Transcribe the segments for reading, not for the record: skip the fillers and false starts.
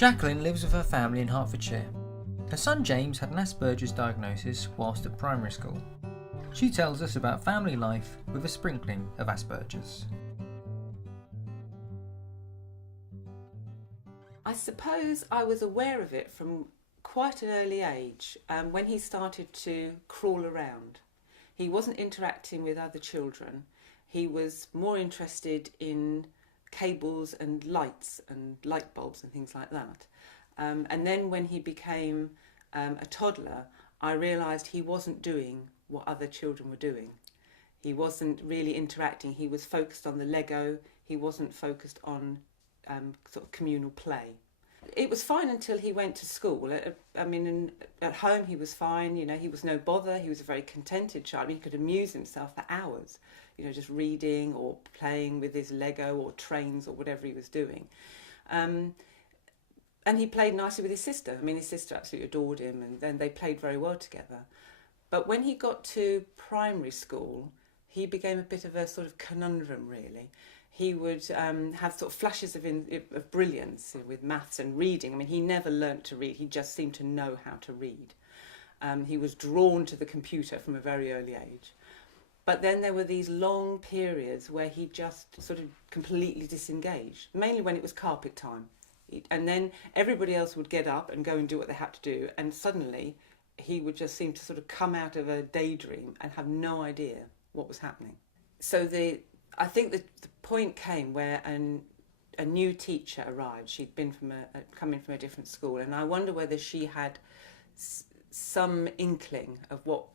Jacqueline lives with her family in Hertfordshire. Her son James had an Asperger's diagnosis whilst at primary school. She tells us about family life with a sprinkling of Asperger's. I suppose I was aware of it from quite an early age, when he started to crawl around. He wasn't interacting with other children. He was more interested in cables and lights and light bulbs and things like that. And then when he became a toddler, I realised he wasn't doing what other children were doing. He wasn't really interacting. He was focused on the Lego. He wasn't focused on sort of communal play. It was fine until he went to school. At home he was fine. He was no bother. He was a very contented child. He could amuse himself for hours, just reading or playing with his Lego or trains or whatever he was doing. And he played nicely with his sister. His sister absolutely adored him, and then they played very well together. But when he got to primary school, he became a bit of a sort of conundrum, really. He would have sort of flashes of brilliance with maths and reading. He never learnt to read. He just seemed to know how to read. He was drawn to the computer from a very early age. But then there were these long periods where he just sort of completely disengaged, mainly when it was carpet time. And then everybody else would get up and go and do what they had to do, and suddenly he would just seem to sort of come out of a daydream and have no idea what was happening. So I think the point came where a new teacher arrived. She'd been coming from a different school, and I wonder whether she had some inkling of what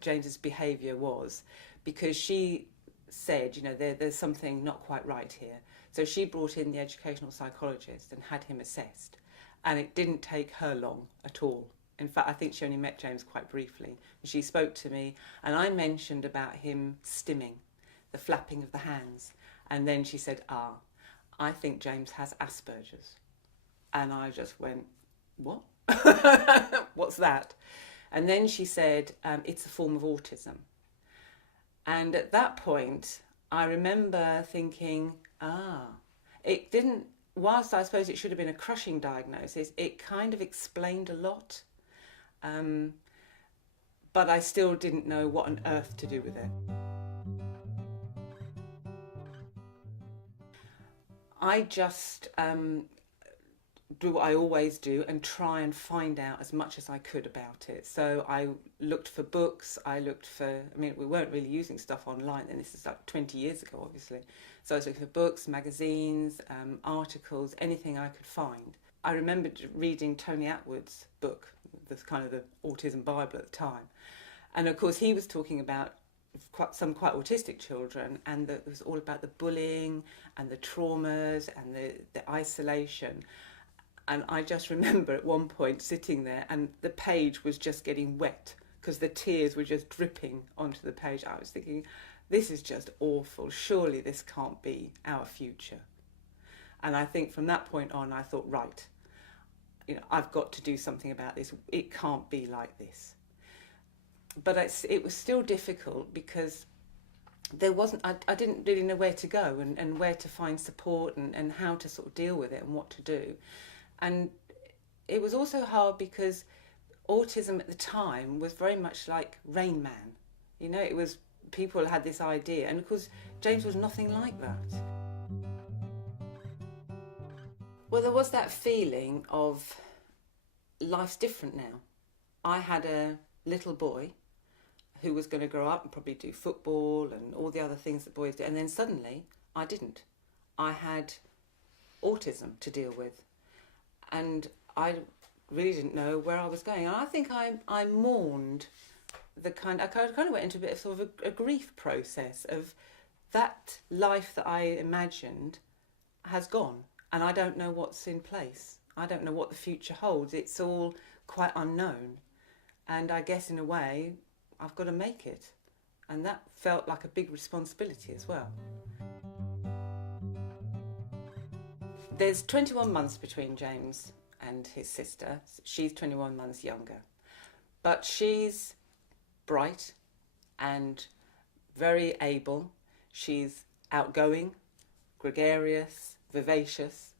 James's behaviour was, because she said, there's something not quite right here. So she brought in the educational psychologist and had him assessed, and it didn't take her long at all. In fact, I think she only met James quite briefly. She spoke to me, and I mentioned about him stimming, the flapping of the hands, and then she said, I think James has Asperger's. And I just went, what? What's that? And then she said, it's a form of autism. And at that point, I remember thinking, it didn't, whilst I suppose it should have been a crushing diagnosis, it kind of explained a lot. But I still didn't know what on earth to do with it. I just do what I always do and try and find out as much as I could about it. So I looked for books, we weren't really using stuff online then, this is like 20 years ago obviously. So I was looking for books, magazines, articles, anything I could find. I remembered reading Tony Attwood's book, that's kind of the Autism Bible at the time. And of course he was talking about some quite autistic children, and it was all about the bullying and the traumas and the isolation. And I just remember at one point sitting there and the page was just getting wet because the tears were just dripping onto the page. I was thinking, this is just awful. Surely this can't be our future. And I think from that point on, I thought, right, I've got to do something about this. It can't be like this. But it was still difficult because I didn't really know where to go and where to find support and how to sort of deal with it and what to do. And it was also hard because autism at the time was very much like Rain Man. It was, people had this idea, and of course James was nothing like that. Well, there was that feeling of life's different now. I had a little boy who was going to grow up and probably do football and all the other things that boys do, and then suddenly I didn't. I had autism to deal with, and I really didn't know where I was going. And I think I mourned I kind of went into a bit of sort of a grief process of that life that I imagined has gone, and I don't know what's in place. I don't know what the future holds. It's all quite unknown, and I guess in a way I've got to make it, and that felt like a big responsibility as well. There's 21 months between James and his sister. She's 21 months younger, but she's bright and very able. She's outgoing, gregarious, vivacious.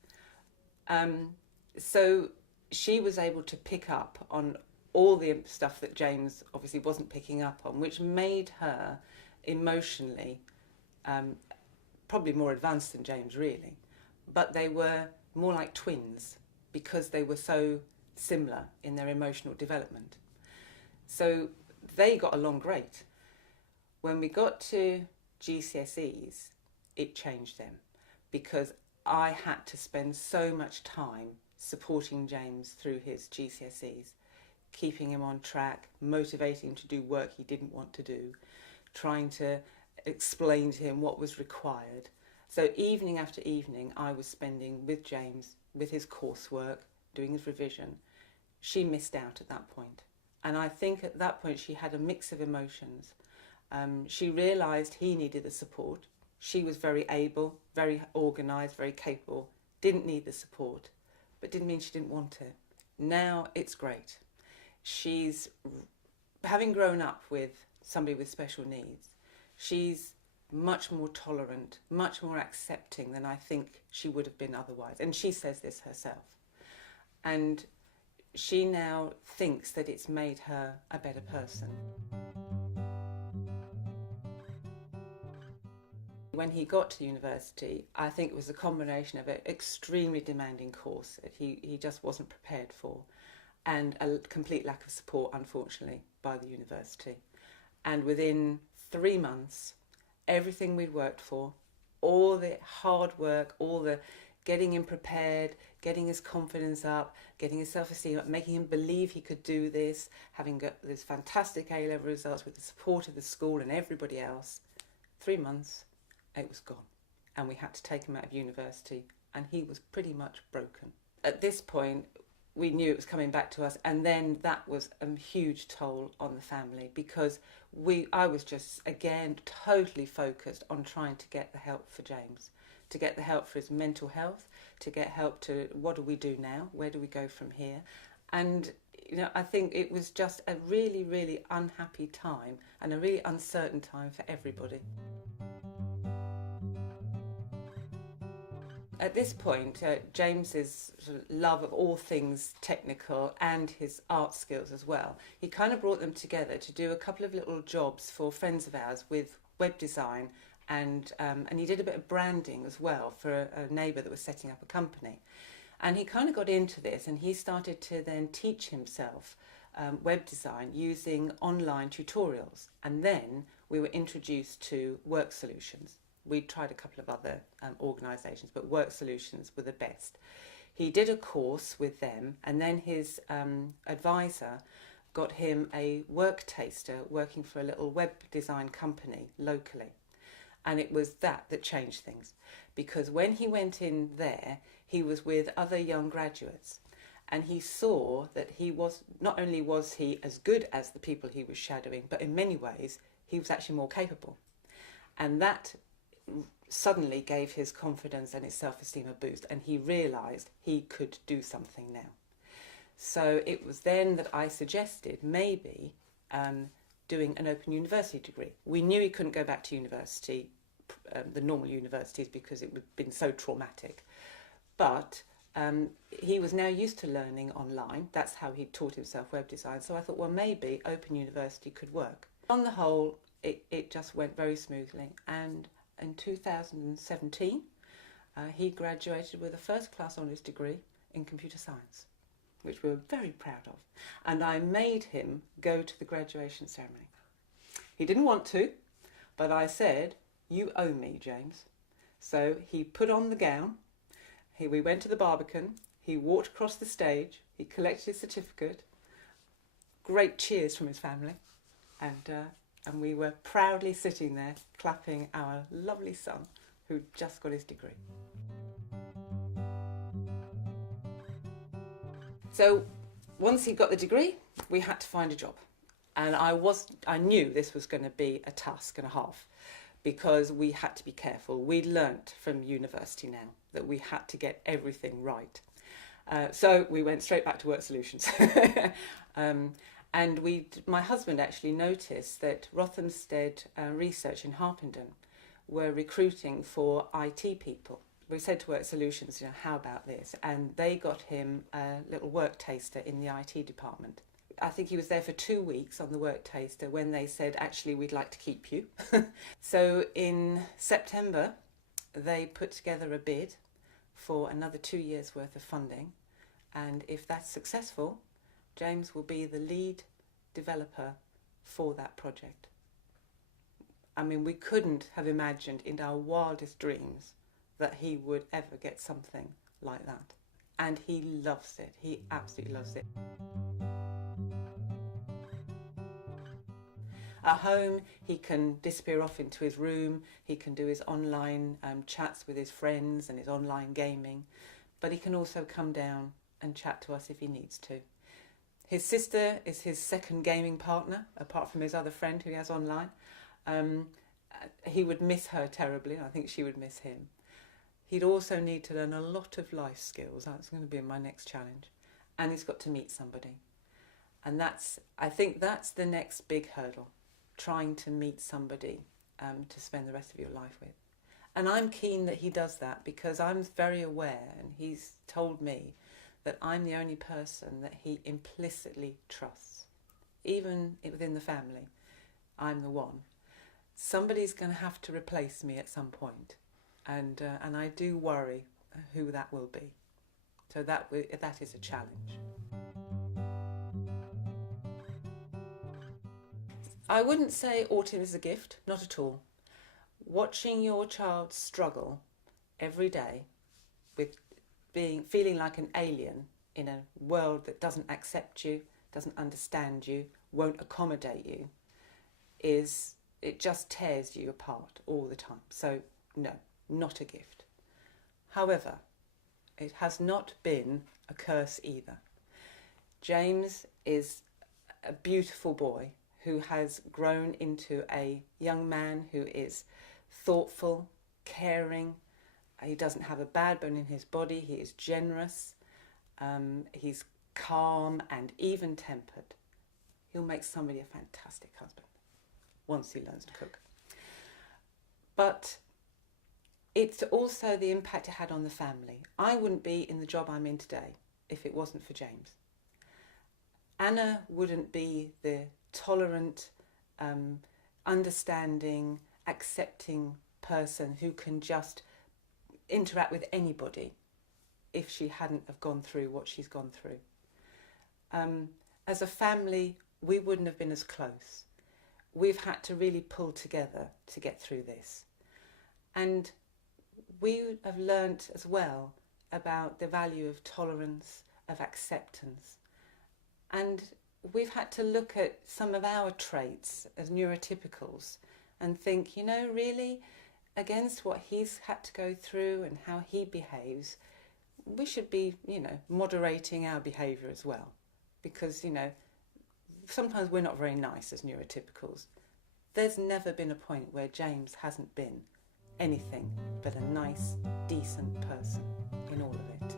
So she was able to pick up on all the stuff that James obviously wasn't picking up on, which made her emotionally um, probably more advanced than James, really. But they were more like twins because they were so similar in their emotional development. So they got along great. When we got to GCSEs, it changed them because I had to spend so much time supporting James through his GCSEs, keeping him on track, motivating him to do work he didn't want to do, trying to explain to him what was required. So evening after evening, I was spending with James, with his coursework, doing his revision. She missed out at that point. And I think at that point she had a mix of emotions. She realised he needed the support. She was very able, very organised, very capable, didn't need the support, but didn't mean she didn't want it. Now it's great. She's, having grown up with somebody with special needs, she's much more tolerant, much more accepting than I think she would have been otherwise. And she says this herself. And she now thinks that it's made her a better person. When he got to university, I think it was a combination of an extremely demanding course that he just wasn't prepared for, and a complete lack of support, unfortunately, by the university. And within 3 months, everything we'd worked for, all the hard work, all the getting him prepared, getting his confidence up, getting his self-esteem up, making him believe he could do this, having got this fantastic A-level results with the support of the school and everybody else, 3 months, it was gone. And we had to take him out of university, and he was pretty much broken. At this point, we knew it was coming back to us, and then that was a huge toll on the family because I was just, again, totally focused on trying to get the help for James, to get the help for his mental health, to get help to what do we do now, where do we go from here. And I think it was just a really, really unhappy time and a really uncertain time for everybody. At this point, James's sort of love of all things technical and his art skills as well, he kind of brought them together to do a couple of little jobs for friends of ours with web design, and he did a bit of branding as well for a neighbour that was setting up a company. And he kind of got into this, and he started to then teach himself web design using online tutorials. And then we were introduced to Work Solutions. We tried a couple of other organisations, but Work Solutions were the best. He did a course with them, and then his advisor got him a work taster working for a little web design company locally. And it was that changed things, because when he went in there, he was with other young graduates, and he saw that he was, not only was he as good as the people he was shadowing, but in many ways he was actually more capable. And that suddenly gave his confidence and his self-esteem a boost, and he realised he could do something now. So it was then that I suggested maybe doing an open university degree. We knew he couldn't go back to university, the normal universities, because it had been so traumatic. But he was now used to learning online. That's how he taught himself web design. So I thought, well, maybe open university could work. On the whole, it just went very smoothly. And in 2017, he graduated with a first-class honours degree in computer science, which we were very proud of. And I made him go to the graduation ceremony. He didn't want to, but I said, "You owe me, James." So he put on the gown, we went to the Barbican, he walked across the stage, he collected his certificate, great cheers from his family, and we were proudly sitting there clapping our lovely son who just got his degree. So once he got the degree, we had to find a job. And I knew this was going to be a task and a half, because we had to be careful. We'd learnt from university now that we had to get everything right. So we went straight back to Work Solutions. And my husband actually noticed that Rothamsted Research in Harpenden were recruiting for IT people, we said to Work Solutions, how about this? And they got him a little work taster in the IT department. I think he was there for 2 weeks on the work taster when they said, actually, we'd like to keep you. So in September, they put together a bid for another 2 years' worth of funding. And if that's successful, James will be the lead developer for that project. I mean, we couldn't have imagined in our wildest dreams that he would ever get something like that. And he loves it. He absolutely loves it. At home, he can disappear off into his room. He can do his online chats with his friends and his online gaming. But he can also come down and chat to us if he needs to. His sister is his second gaming partner, apart from his other friend who he has online. He would miss her terribly, and I think she would miss him. He'd also need to learn a lot of life skills. That's going to be my next challenge. And he's got to meet somebody. And I think that's the next big hurdle, trying to meet somebody to spend the rest of your life with. And I'm keen that he does that because I'm very aware, and he's told me, that I'm the only person that he implicitly trusts. Even within the family, I'm the one. Somebody's going to have to replace me at some point. And I do worry who that will be. So that is a challenge. I wouldn't say autism is a gift, not at all. Watching your child struggle every day with feeling like an alien in a world that doesn't accept you, doesn't understand you, won't accommodate you, it just tears you apart all the time. So no, not a gift. However, it has not been a curse either. James is a beautiful boy who has grown into a young man who is thoughtful, caring. He doesn't have a bad bone in his body. He is generous. He's calm and even-tempered. He'll make somebody a fantastic husband once he learns to cook. But it's also the impact it had on the family. I wouldn't be in the job I'm in today if it wasn't for James. Anna wouldn't be the tolerant, understanding, accepting person who can just interact with anybody if she hadn't have gone through what she's gone through. As a family, we wouldn't have been as close. We've had to really pull together to get through this. And we have learnt as well about the value of tolerance, of acceptance. And we've had to look at some of our traits as neurotypicals and think, really, against what he's had to go through and how he behaves, we should be, moderating our behaviour as well. Because, sometimes we're not very nice as neurotypicals. There's never been a point where James hasn't been anything but a nice, decent person in all of it.